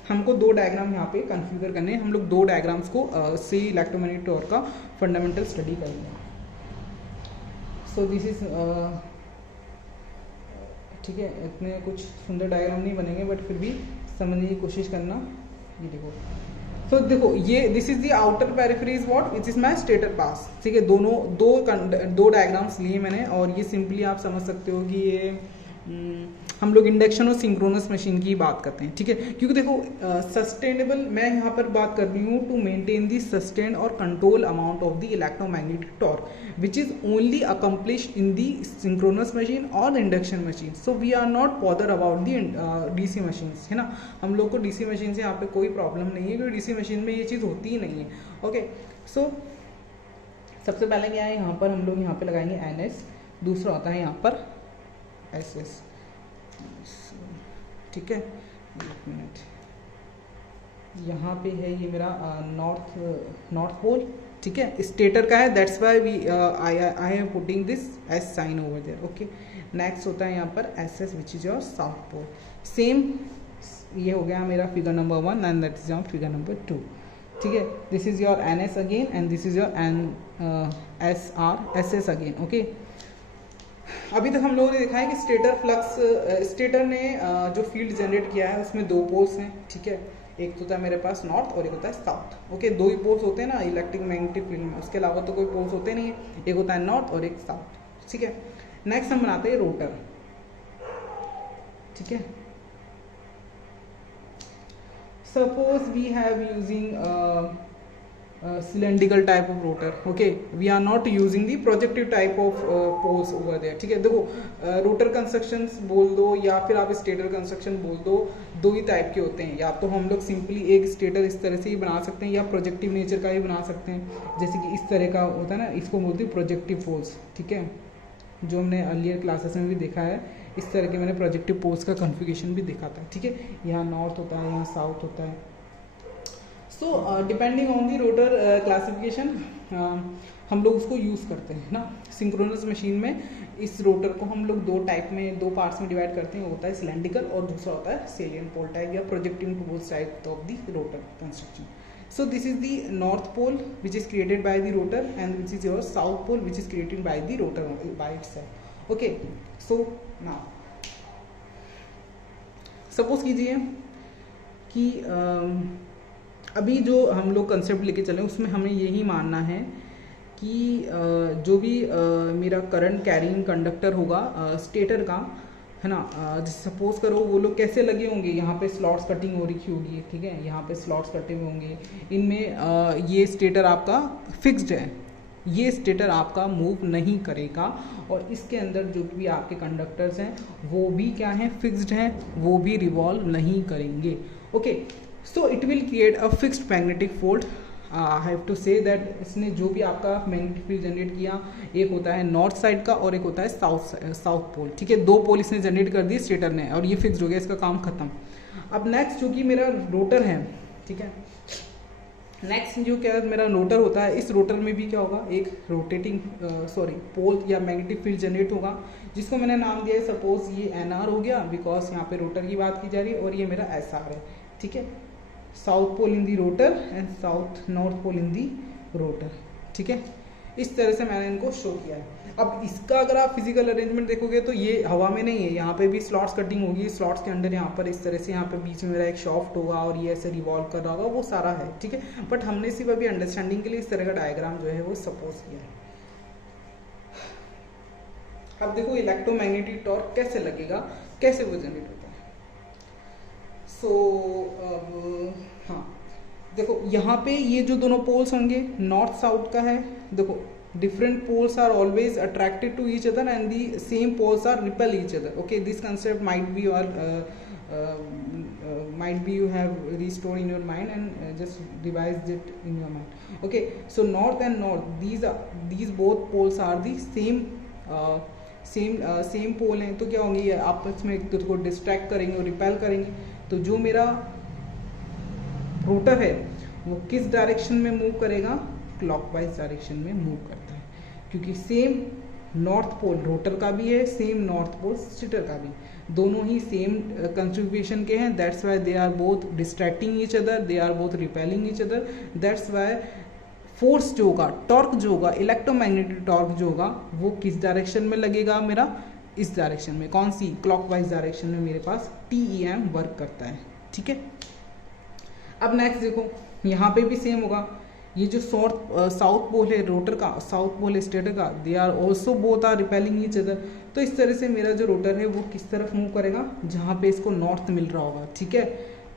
हमको दो डायग्राम यहाँ पे कन्फ्यूजर करने हैं. हम लोग दो डायग्राम्स को से इलेक्ट्रोमैग्नेटिक टॉर्क का फंडामेंटल स्टडी करेंगे. सो दिस इज ठीक है, इतने कुछ सुंदर डायग्राम नहीं बनेंगे, बट फिर भी समझने की कोशिश करना. ये देखो, तो देखो ये this is the outer periphery is what, which is my stator पास. ठीक है, दो डायग्राम्स लिए मैंने, और ये सिंपली आप समझ सकते हो कि ये हम लोग इंडक्शन और सिंक्रोनस मशीन की बात करते हैं. ठीक है, क्योंकि देखो सस्टेनेबल, मैं यहाँ पर बात कर रही हूँ टू मेंटेन दी सस्टेन और control amount of the electromagnetic torque which is only accomplished in the synchronous machine और the induction machine. So we are not bother about the DC machine, है ना. हम लोग को डीसी मशीन से यहाँ पे कोई प्रॉब्लम नहीं है, क्योंकि डीसी मशीन में ये चीज़ होती ही नहीं है. ओके, सो सबसे पहले क्या है, यहाँ पर हम लोग यहाँ पे लगाएंगे NS, दूसरा होता है यहाँ पर SS. ठीक है, एक मिनट, यहाँ पे है ये मेरा नॉर्थ पोल, ठीक है, स्टेटर का है, that's why we I am putting this S sign over there. Okay, next होता है यहाँ पर S S which is your south pole. Same ये हो गया मेरा figure number 1 and that is your figure number 2, ठीक है। This is your N S again and this is your N S R S S again. Okay, अभी तक हम लोगों ने देखा है कि स्टेटर ने जो फील्ड जनरेट किया है उसमें 2 पोल्स हैं, ठीक है। एक तो होता है मेरे पास नॉर्थ और एक होता है साउथ। ओके, 2 ही पोल्स होते हैं ना इलेक्ट्रिक मैग्नेटिक फील्ड में, उसके अलावा तो कोई पोल्स होते नहीं है, एक होता है नॉर्थ और एक साउथ, ठीक है। नेक्स्ट हम बनाते हैं रोटर, ठीक है। Suppose we have using cylindrical type of rotor, okay, we are not using the projective type of poles over there, ठीक है। देखो रोटर कंस्ट्रक्शंस बोल दो या फिर आप स्टेटर कंस्ट्रक्शन बोल दो, 2 ही टाइप के होते हैं। या तो हम लोग सिंपली एक स्टेटर इस तरह से ही बना सकते हैं या प्रोजेक्टिव नेचर का ही बना सकते हैं, जैसे कि इस तरह का होता है ना, इसको बोलते हैं प्रोजेक्टिव पोल्स, ठीक है, जो हमने अर्लियर क्लासेस में भी देखा है। इस तरह के मैंने प्रोजेक्टिव पोल्स का कन्फिगरेशन भी देखा था, ठीक है। यहाँ नॉर्थ होता है, यहाँ साउथ होता है। So depending on the rotor classification हम लोग उसको यूज़ करते हैं ना। सिंक्रोनस मशीन में इस रोटर को हम लोग 2 टाइप में, 2 पार्ट्स में डिवाइड करते हैं, होता है सिलेंड्रिकल और दूसरा होता है सेलियन पोल टाइप या projecting poles type of the rotor construction. So this is the north pole which is created by the rotor and which is your south pole which is created by the rotor by itself. Okay, so now suppose कीजिए कि अभी जो हम लोग concept लेके चले उसमें हमें यही मानना है कि जो भी मेरा करंट कैरिंग कंडक्टर होगा स्टेटर का, है ना, सपोज करो वो लोग कैसे लगे होंगे, यहाँ पे स्लॉट्स कटिंग हो रखी होगी, ठीक है, यहाँ पे स्लॉट्स कटे हुए होंगे, इनमें ये स्टेटर आपका फिक्स्ड है, ये स्टेटर आपका मूव नहीं करेगा और इसके अंदर जो भी आपके कंडक्टर्स हैं वो भी क्या हैं, फिक्स्ड हैं, वो भी रिवॉल्व नहीं करेंगे। Okay, so it will create a fixed magnetic field. I have to say that इसने जो भी आपका मैग्नेटिक फील्ड जनरेट किया, एक होता है नॉर्थ साइड का और एक होता है साउथ पोल, ठीक है। 2 पोल इसने जनरेट कर दिए स्टेटर ने और ये फिक्स्ड हो गया, इसका काम खत्म। अब नेक्स्ट जो कि मेरा रोटर है, ठीक है, नेक्स्ट जो क्या मेरा रोटर होता है, इस रोटर में भी क्या होगा, एक रोटेटिंग पोल या मैग्नेटिक फील्ड जनरेट होगा, जिसको मैंने नाम दिया है, सपोज ये NR हो गया बिकॉज यहाँ पे रोटर की बात की जा रही है, और ये मेरा SR है, ठीक है। South pole in the rotor and north pole in the rotor, ठीक है। इस तरह से मैंने इनको शो किया है। अब इसका अगर आप फिजिकल अरेंजमेंट देखोगे तो ये हवा में नहीं है, यहाँ पे भी स्लॉट्स कटिंग होगी, स्लॉट्स के अंदर यहाँ पर इस तरह से, यहाँ पे बीच में मेरा एक शॉफ्ट होगा और ये ऐसे रिवॉल्व कर रहा होगा, वो सारा है, ठीक है। बट हमने सिर्फ अभी अंडरस्टैंडिंग के लिए इस तरह का डायग्राम जो है वो सपोज किया है। अब देखो इलेक्ट्रोमैग्नेटिक टॉर्क कैसे लगेगा, कैसे वो जनरेट होता है। हाँ देखो यहाँ पे ये जो दोनों पोल्स होंगे नॉर्थ साउथ का है, देखो different poles are always attracted to each other and the same poles are repel each other. Okay, this concept might be you have restored in your mind and just revised it in your mind. Okay, so north and north, these both poles are the same pole हैं, तो क्या होंगे ये आपस में एक दूसरे को डिस्ट्रैक्ट करेंगे और रिपेल करेंगे। तो जो मेरा रोटर है वो किस डायरेक्शन में मूव करेगा, क्लॉकवाइज डायरेक्शन में मूव करता है, क्योंकि सेम नॉर्थ पोल रोटर का भी है, सेम नॉर्थ पोल स्टेटर का भी, दोनों ही सेम कंट्रीब्यूशन के हैं। That's why they are both distracting each other, they are both repelling each other. That's why force जो होगा, टॉर्क जो होगा, इलेक्ट्रोमैग्नेटिक टॉर्क जो होगा वो किस डायरेक्शन में लगेगा, मेरा इस डायरेक्शन में। कौन सी, क्लॉकवाइज डायरेक्शन में मेरे पास TEM वर्क करता है, ठीक है। अब नेक्स्ट देखो यहाँ पे भी सेम होगा, ये जो साउथ पोल है रोटर का, साउथ पोल है स्टेटर का, they are also both are repelling each other. तो इस तरह से मेरा जो रोटर है वो किस तरफ मूव करेगा, जहाँ पे इसको नॉर्थ मिल रहा होगा, ठीक है।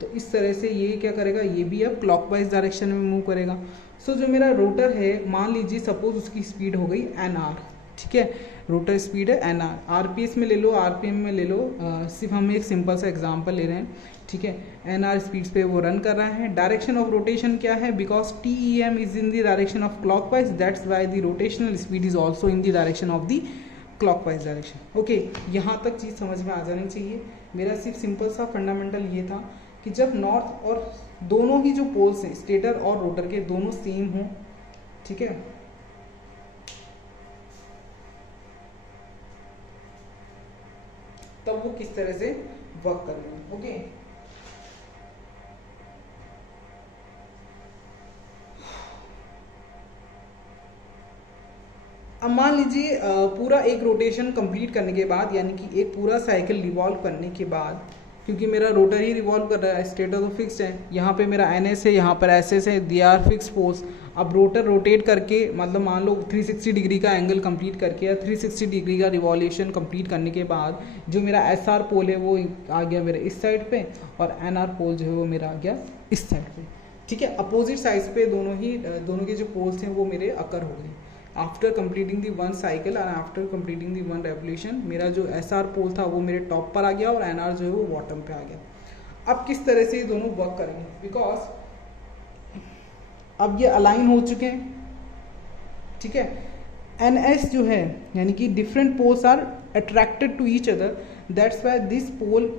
तो इस तरह से ये क्या करेगा, ये भी अब क्लॉकवाइज डायरेक्शन में मूव करेगा। सो जो मेरा रोटर है, मान लीजिए सपोज उसकी स्पीड हो गई NR, ठीक है, रोटर स्पीड है NR, RPS में ले लो, RPM में ले लो, सिर्फ हम एक सिंपल सा एग्जांपल ले रहे हैं, ठीक है। NR स्पीड्स पे वो रन कर रहा है। डायरेक्शन ऑफ रोटेशन क्या है, because TEM is in the direction of clockwise, that's why the rotational speed is also in the direction of the clockwise direction. Okay, यहाँ तक चीज़ समझ में आ जानी चाहिए। मेरा सिर्फ सिंपल सा फंडामेंटल ये था कि जब नॉर्थ और दोनों ही जो पोल्स हैं स्टेटर और रोटर के दोनों सेम हों, ठीक है, तब वो किस तरह से वर्क करेंगे। ओके, अब मान लीजिए पूरा एक रोटेशन कंप्लीट करने के बाद, यानी कि एक पूरा साइकिल रिवॉल्व करने के बाद, क्योंकि मेरा रोटर ही रिवॉल्व कर रहा है, स्टेटर तो फिक्स्ड है, यहाँ पे मेरा एन एस है, यहाँ पर एस एस है, दे आर फिक्स पोल्स। अब रोटर रोटेट करके, मतलब मान लो 360 डिग्री का एंगल कंप्लीट करके या 360 डिग्री का रिवॉल्यूशन कंप्लीट करने के बाद जो मेरा एस आर पोल है वो आ गया मेरे इस साइड पे, और एन आर पोल जो है वो मेरा आ गया इस साइड पे, ठीक है। अपोजिट साइड पे दोनों के जो पोल्स हैं वो मेरे अकर हो गए। After completing the one cycle and after completing the one revolution, मेरा जो एस आर पोल था वो मेरे टॉप पर आ गया और एन आर जो है वो बॉटम पे आ गया। अब किस तरह से ये दोनों वर्क करेंगे, बिकॉज अब ये अलाइन हो चुके हैं, ठीक है। एन एस जो है, यानी कि different poles are attracted to each other, that's why this pole,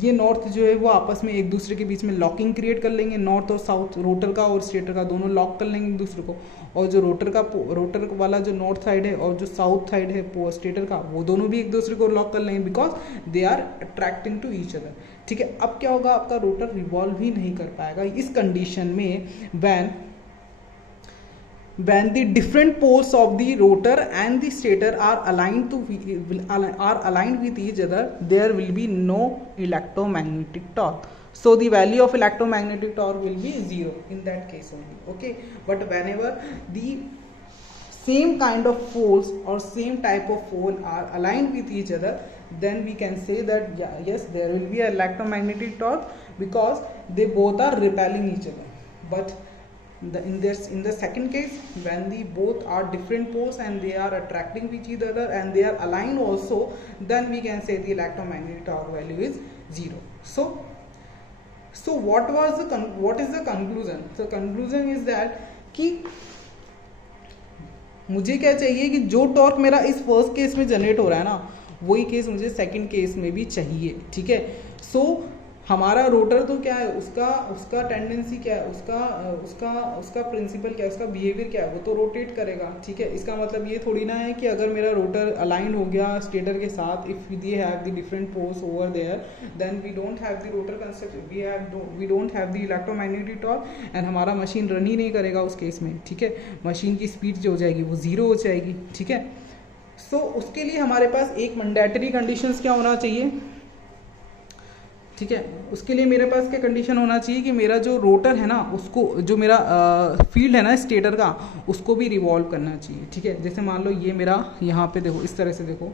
ये नॉर्थ जो है वो आपस में एक दूसरे के बीच में लॉकिंग क्रिएट कर लेंगे, नॉर्थ और साउथ, रोटर का और स्टेटर का दोनों लॉक कर लेंगे एक दूसरे को, और जो रोटर वाला जो नॉर्थ साइड है और जो साउथ साइड है स्टेटर का, वो दोनों भी एक दूसरे को लॉक कर लेंगे, because they are attracting to each other, ठीक है। अब क्या होगा, आपका रोटर रिवॉल्व ही नहीं कर पाएगा इस कंडीशन में, when the different poles of the rotor and the stator are aligned with each other, there will be no electromagnetic torque. So the value of electromagnetic torque will be 0 in that case only. Okay, but whenever the same kind of poles or same type of pole are aligned with each other, then we can say that yes, there will be an electromagnetic torque, because they both are repelling each other. But in the second case, when the both are different poles and they are attracting with each other and they are aligned also, then we can say the electromagnetic torque value is 0. So what is the conclusion? So conclusion is that कि मुझे क्या चाहिए कि जो torque मेरा इस first case में generate हो रहा है ना, वही केस मुझे सेकंड केस में भी चाहिए, ठीक है। सो हमारा रोटर तो क्या है, उसका टेंडेंसी क्या है, उसका प्रिंसिपल क्या है, उसका बिहेवियर क्या है, वो तो रोटेट करेगा, ठीक है। इसका मतलब ये थोड़ी ना है कि अगर मेरा रोटर अलाइन हो गया स्टेटर के साथ, if they have the different poles over there, then we don't have the rotor concept, we don't have the electromagnetic torque, and हमारा मशीन रन ही नहीं करेगा उस केस में, ठीक है। मशीन की स्पीड जो हो जाएगी वो 0 हो जाएगी, ठीक है। सो उसके लिए हमारे पास एक मैंडेटरी कंडीशंस क्या होना चाहिए, ठीक है। उसके लिए मेरे पास क्या कंडीशन होना चाहिए कि मेरा जो रोटर है ना, उसको, जो मेरा फील्ड है ना स्टेटर का, उसको भी रिवॉल्व करना चाहिए, ठीक है। जैसे मान लो ये मेरा यहाँ पे देखो, इस तरह से देखो,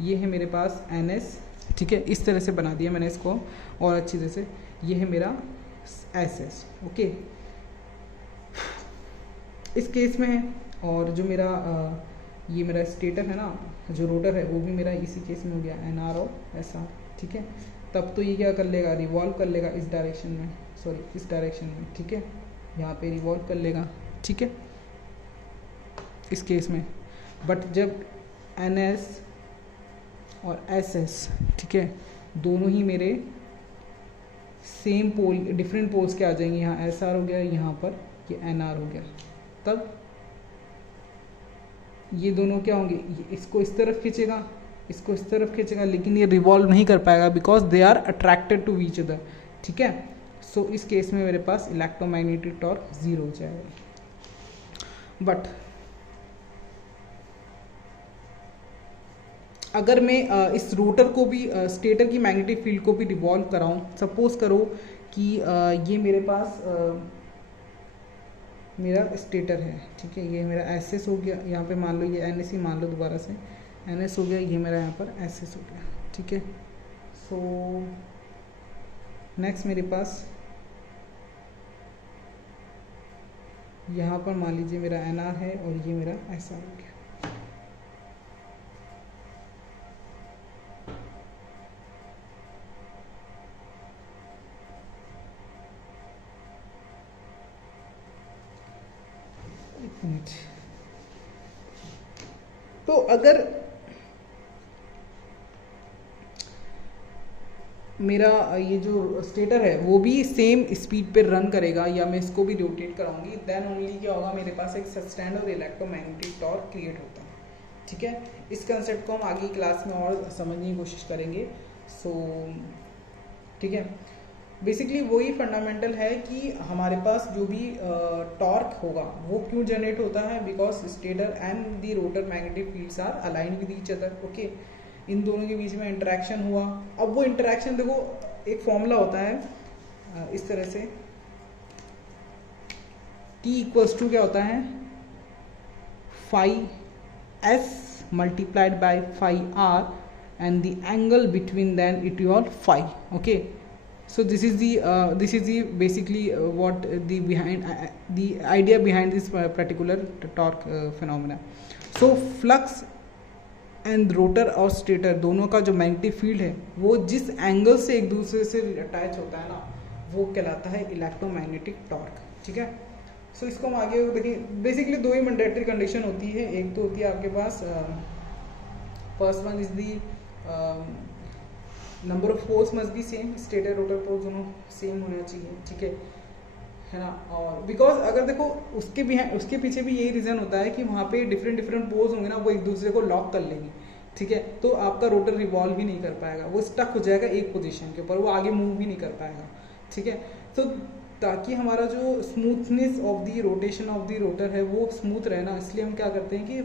ये है मेरे पास एन एस, ठीक है, इस तरह से बना दिया मैंने इसको और अच्छी तरह से, ये है मेरा एस एस, ओके, इस केस में है। और जो मेरा ये मेरा स्टेटर है ना, जो रोटर है, वो भी मेरा इसी केस में हो गया, एन आर और एस आर, ठीक है। तब तो ये क्या कर लेगा, रिवॉल्व कर लेगा इस डायरेक्शन में, सॉरी इस डायरेक्शन में, ठीक है, यहाँ पे रिवॉल्व कर लेगा, ठीक है, इस केस में। बट जब एन एस और एस एस, ठीक है, दोनों ही मेरे सेम पोल, डिफरेंट पोल्स के आ जाएंगे, यहाँ एस आर हो गया, यहाँ पर ये एन आर हो गया, तब ये दोनों क्या होंगे, इसको इस तरफ खींचेगा, इसको इस तरफ खींचेगा, लेकिन ये रिवॉल्व नहीं कर पाएगा, because they are attracted to each other, ठीक है। सो इस केस में मेरे पास इलेक्ट्रोमैग्नेटिक टॉर्क 0 हो जाएगा। बट अगर मैं इस रोटर को भी, स्टेटर की मैग्नेटिक फील्ड को भी रिवॉल्व कराऊं, सपोज करो कि ये मेरे पास मेरा स्टेटर है, ठीक है, ये मेरा एस एस हो गया, यहाँ पे मान लो ये एन एस ही मान लो, दोबारा से एन एस हो गया, ये मेरा यहाँ पर एस एस हो गया, ठीक है। सो नेक्स्ट मेरे पास यहाँ पर मान लीजिए मेरा एन आर है और ये मेरा एस आर हो गया। तो अगर मेरा ये जो स्टेटर है वो भी सेम स्पीड पे रन करेगा या मैं इसको भी रोटेट कराऊंगी, देन ओनली क्या होगा, मेरे पास एक सस्टेन्ड और इलेक्ट्रोमैग्नेटिक टॉर्क क्रिएट होता है। ठीक है, इस कंसेप्ट को हम आगे क्लास में और समझने की कोशिश करेंगे। सो ठीक है, बेसिकली वही फंडामेंटल है कि हमारे पास जो भी टॉर्क होगा वो क्यों जनरेट होता है, because stator and the rotor magnetic fields are align with each other. Okay, इन दोनों के बीच में इंटरेक्शन हुआ। अब वो इंटरेक्शन देखो, एक फॉर्मूला होता है इस तरह से, T इक्वल्स टू क्या होता है, phi S multiplied by phi R and the angle between them it will phi. Okay, so this is the basically what the behind the idea behind this particular torque phenomena. So flux and rotor और stator दोनों का जो magnetic field है वो जिस angle से एक दूसरे से अटैच होता है ना, वो कहलाता है इलेक्ट्रोमैग्नेटिक टॉर्क। ठीक है, सो इसको हम आगे देखिए। बेसिकली दो ही मैंडेटरी कंडीशन होती है, एक तो होती है आपके पास first one is the number of poles must be same, stator rotor poles दोनों सेम होना चाहिए। ठीक है ना, और बिकॉज अगर देखो उसके पीछे भी यही रीज़न होता है कि वहाँ पे डिफरेंट पोल्स होंगे ना, वो एक दूसरे को लॉक कर लेंगे। ठीक है, तो आपका रोटर रिवॉल्व भी नहीं कर पाएगा, वो स्टक हो जाएगा एक पोजीशन के ऊपर, वो आगे मूव भी नहीं कर पाएगा। ठीक है, तो ताकि हमारा जो smoothness of the rotation of the rotor है वो स्मूथ रहे ना, इसलिए हम क्या करते हैं कि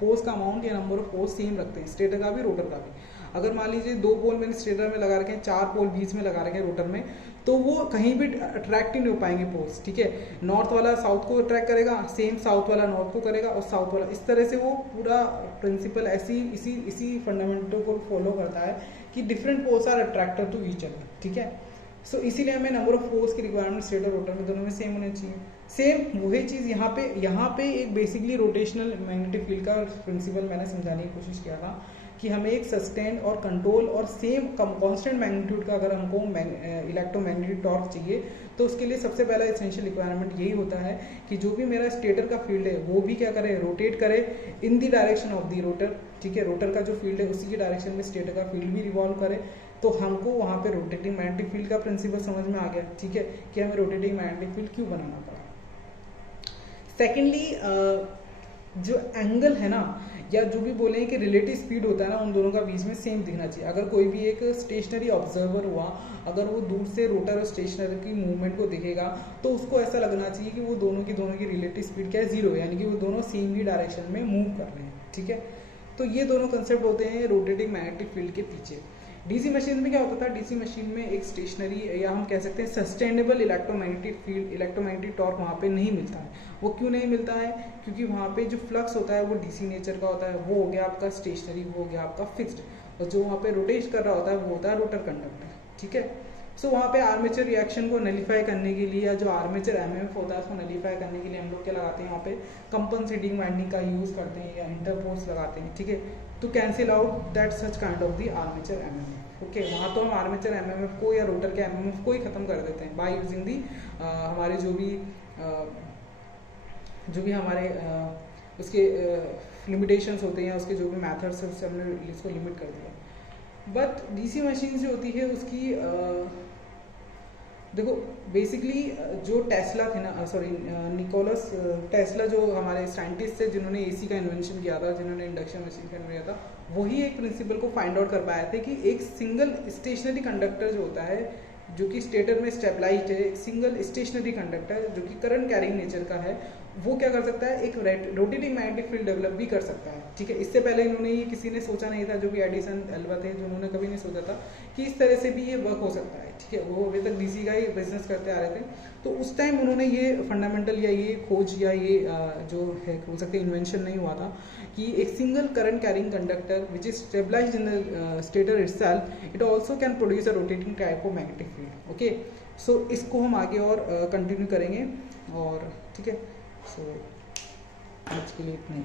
पोल्स का अमाउंट या नंबर ऑफ पोल्स सेम रखते हैं, स्टेटर का भी रोटर का भी। अगर मान लीजिए 2 पोल मैंने स्टेटर में लगा रखे हैं, 4 पोल बीच में लगा रखे हैं रोटर में, तो वो कहीं भी अट्रैक्ट ही नहीं हो पाएंगे पोल्स। ठीक है, नॉर्थ वाला साउथ को अट्रैक्ट करेगा, सेम साउथ वाला नॉर्थ को करेगा, और साउथ वाला इस तरह से, वो पूरा प्रिंसिपल इसी फंडामेंटल को फॉलो करता है कि different poles are attractor to each other. ठीक है, सो इसीलिए हमें नंबर ऑफ पोल्स की रिक्वायरमेंट स्टेटर रोटर में दोनों में सेम होना चाहिए। सेम वही चीज़ यहाँ पे एक बेसिकली रोटेशनल मैग्नेटिक फील्ड का प्रिंसिपल मैंने समझाने की कोशिश किया था कि हमें एक सस्टेन और कंट्रोल और सेम कांस्टेंट मैग्नीट्यूड का अगर हमको इलेक्ट्रोमैग्नेटिक टॉर्क चाहिए, तो उसके लिए सबसे पहला एसेंशियल रिक्वायरमेंट यही होता है कि जो भी मेरा स्टेटर का फील्ड है वो भी क्या करे, रोटेट करे in the direction of the rotor. ठीक है, रोटर का जो फील्ड है उसी की डायरेक्शन में स्टेटर का फील्ड भी रिवॉल्व करे, तो हमको वहाँ पे रोटेटिंग मैग्नेटिक फील्ड का प्रिंसिपल समझ में आ गया। ठीक है, कि हमें रोटेटिंग मैग्नेटिक फील्ड क्यों बनाना पड़ा। सेकेंडली जो एंगल है ना, या जो भी बोले कि रिलेटिव स्पीड होता है ना, उन दोनों का बीच में सेम दिखना चाहिए। अगर कोई भी एक स्टेशनरी ऑब्जर्वर हुआ, अगर वो दूर से रोटर और स्टेशनरी की मूवमेंट को देखेगा, तो उसको ऐसा लगना चाहिए कि वो दोनों की रिलेटिव स्पीड क्या है, 0 है, यानी कि वो दोनों सेम ही डायरेक्शन में मूव कर रहे हैं। ठीक है, तो ये दोनों कंसेप्ट होते हैं रोटेटिंग मैग्नेटिक फील्ड के पीछे। डीसी मशीन में क्या होता था, डीसी मशीन में एक स्टेशनरी या हम कह सकते हैं sustainable electromagnetic field, electromagnetic torque वहाँ पे नहीं मिलता है। वो क्यों नहीं मिलता है, क्योंकि वहाँ पे जो फ्लक्स होता है वो डीसी नेचर का होता है, वो हो गया आपका स्टेशनरी, वो हो गया आपका फिक्स्ड, और जो वहाँ पे रोटेट कर रहा होता है वो होता है रोटर कंडक्टर। ठीक है, सो वहाँ पे आर्मेचर रिएक्शन को नलीफाई करने के लिए, या जो आर्मेचर एमएमएफ होता है उसको नलीफाई करने के लिए हम लोग क्या लगाते हैं, वहाँ पे कंपनसेटिंग वाइंडिंग का यूज़ करते हैं या इंटरपोल्स लगाते हैं। ठीक है, to cancel out that such kind of the armature MMF. Okay, वहाँ तो हम आर्मेचर एमएमएफ को या रोटर के एमएमएफ को ही खत्म कर देते हैं बाय यूजिंग दी हमारे जो भी हमारे उसके लिमिटेशंस होते हैं, उसके जो भी मेथड्स हैं, उससे हमने इसको लिमिट कर दिया। बट डीसी मशीन जो होती है उसकी देखो बेसिकली जो टेस्ला थे ना, सॉरी निकोलस टेस्ला, जो हमारे साइंटिस्ट थे जिन्होंने एसी का इन्वेंशन किया था, जिन्होंने इंडक्शन मशीन का इन्वेंशन किया था, वही एक प्रिंसिपल को फाइंड आउट कर पाए थे कि एक सिंगल स्टेशनरी कंडक्टर जो होता है, जो कि स्टेटर में स्टेबलाइज्ड है, एक सिंगल स्टेशनरी कंडक्टर जो कि करंट कैरिंग नेचर का है, वो क्या कर सकता है, एक रोटेटिंग मैग्नेटिक फील्ड डेवलप भी कर सकता है। ठीक है, इससे पहले इन्होंने ये किसी ने सोचा नहीं था, जो भी एडिसन एल्वा थे, जो उन्होंने कभी नहीं सोचा था कि इस तरह से भी ये वर्क हो सकता है। ठीक है, वो अभी तक डीसी का ही बिजनेस करते आ रहे थे, तो उस टाइम उन्होंने ये फंडामेंटल या ये खोज या ये जो है हो सकता है इन्वेंशन नहीं हुआ था कि एक single current carrying conductor which is stabilized in the stator itself, it also can produce a rotating type of magnetic field. Okay, so इसको हम आगे और कंटिन्यू करेंगे, और ठीक है, सो आज के लिए इतना ही।